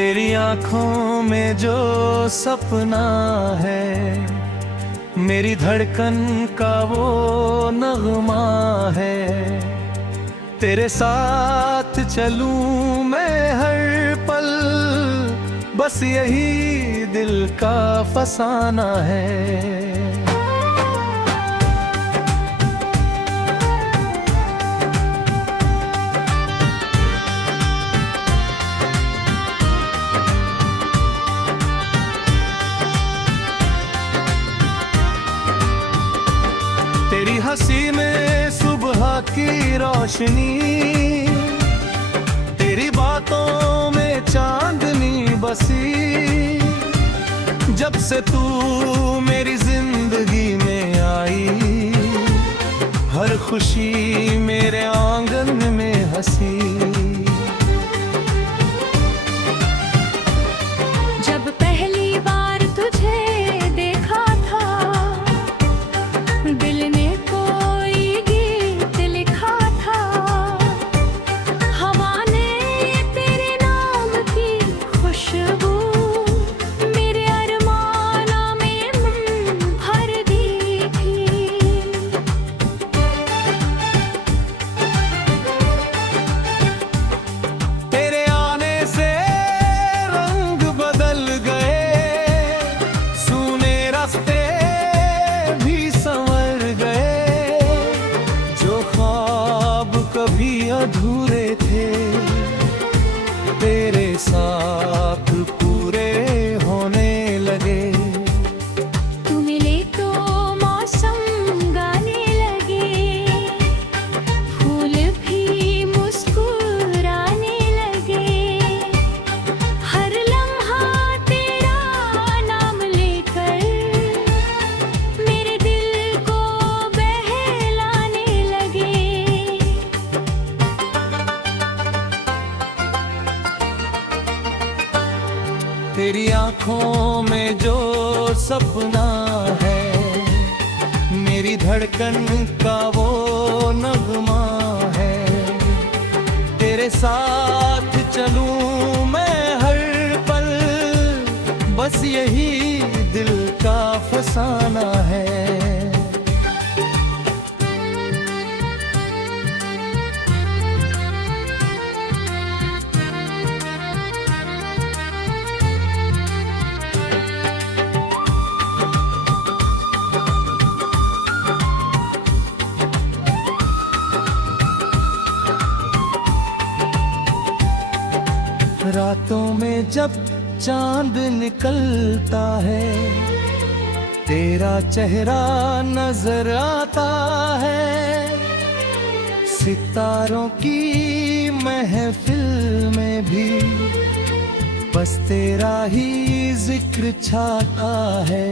तेरी आंखों में जो सपना है, मेरी धड़कन का वो नगमा है। तेरे साथ चलूं मैं हर पल, बस यही दिल का फसाना है। तेरी हंसी में सुबह की रोशनी, तेरी बातों में चांदनी बसी। जब से तू मेरी जिंदगी में आई, हर खुशी मेरे आंगन में हंसी। जब पहली बार तुझे देखा था, दिल ने कोई गीत लिखा था। हवा ने तेरे नाम की खुशबू मेरे अरमानों में भर दी थी। तेरे आने से रंग बदल गए, सूने रास्ते भी संवर गए। जो ख्वाब कभी अधूरे थे, तेरे साथ पूरे होने लगे। तू मिले तो मौसम गाने लगे, फूल भी मुस्कुराने लगे। हर लम्हा तेरा नाम लेकर मेरे दिल को बहलाने लगे। तेरी आंखों में जो सपना है, मेरी धड़कन का वो नगमा है। तेरे साथ चलूं मैं हर पल, बस यही दिल का फसाना है। रातों में जब चांद निकलता है, तेरा चेहरा नजर आता है। सितारों की महफिल में भी बस तेरा ही जिक्र छाता है।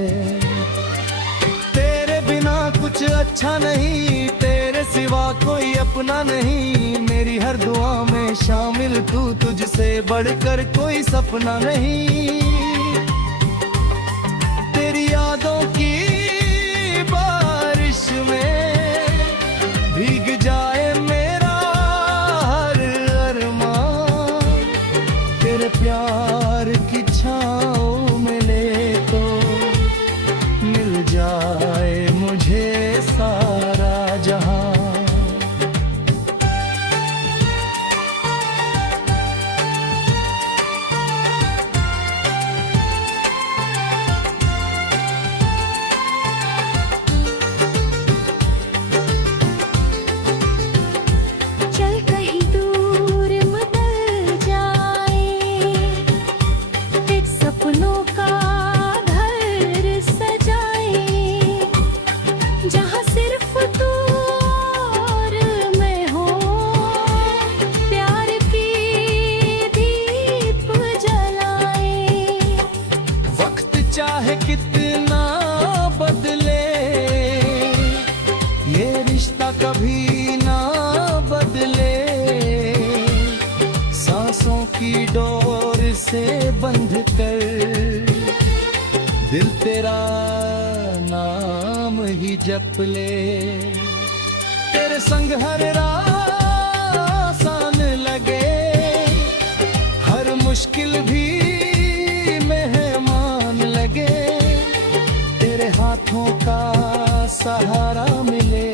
तेरे बिना कुछ अच्छा नहीं, तेरे सिवा कोई अपना नहीं। मेरी हर दुआ में शामिल तू, तुझसे बढ़कर कोई सपना नहीं। तेरी यादों की बारिश में भीग जाए मेरा हर अरमान। तेरे प्यार की छाँव में ले तो मिल जाए मुझे सारा जहां। चल कहीं दूर बदल जाए, एक सपनों का घर सजाए। जहाँ सिर्फ तू और मैं हो, प्यार की दीप जलाए। वक्त चाहे कितना बदले, ये रिश्ता कभी ना बदले। सांसों की डोर से बंध कर दिल तेरा नाम ही जप ले। तेरे संग हर रात आसान लगे, हर मुश्किल भी मेहमान लगे, तेरे हाथों का सहारा मिले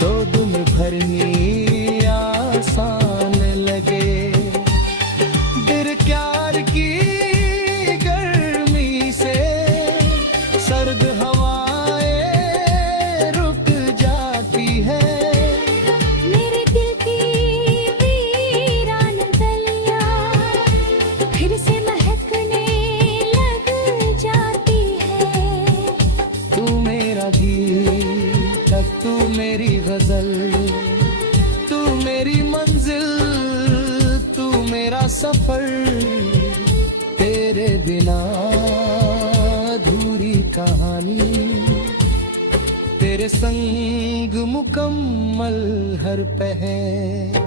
तो दिन भरनी आसान लगे। प्यार की गर्मी से सर्द हवाएं रुक जाती है, मेरे दिल की वीरान गलियां फिर से महकने लग जाती है। तू मेरा गीत, तू मेरी गजल, तू मेरी मंजिल, तू मेरा सफर, तेरे बिना अधूरी कहानी, तेरे संग मुकम्मल हर पहर।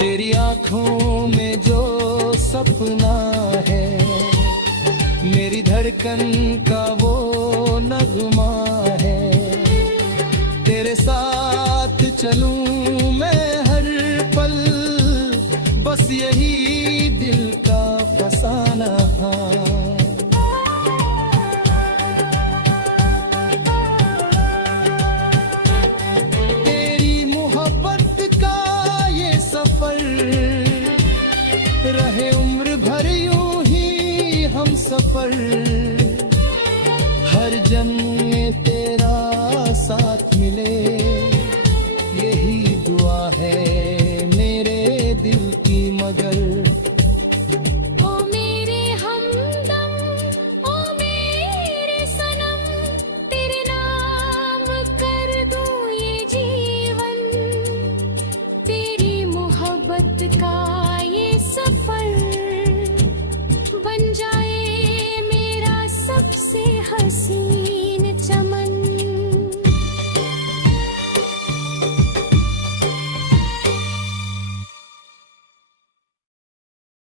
तेरी आंखों में जो सपना है, मेरी धड़कन का वो नगमा है। तेरे साथ चलूं मैं हर पल, बस यही दिल का फसाना। तेरी मोहब्बत का ये सफर रहे उम्र भर यूं ही हम सफर, हर जन्म में तेरा साथ मिले यही दुआ है मेरे दिल की। मगर ओ मेरे हमदम, ओ मेरे सनम, तेरे नाम कर दूं ये जीवन, तेरी मोहब्बत का ये सफर बन जाए मेरा सबसे हसीन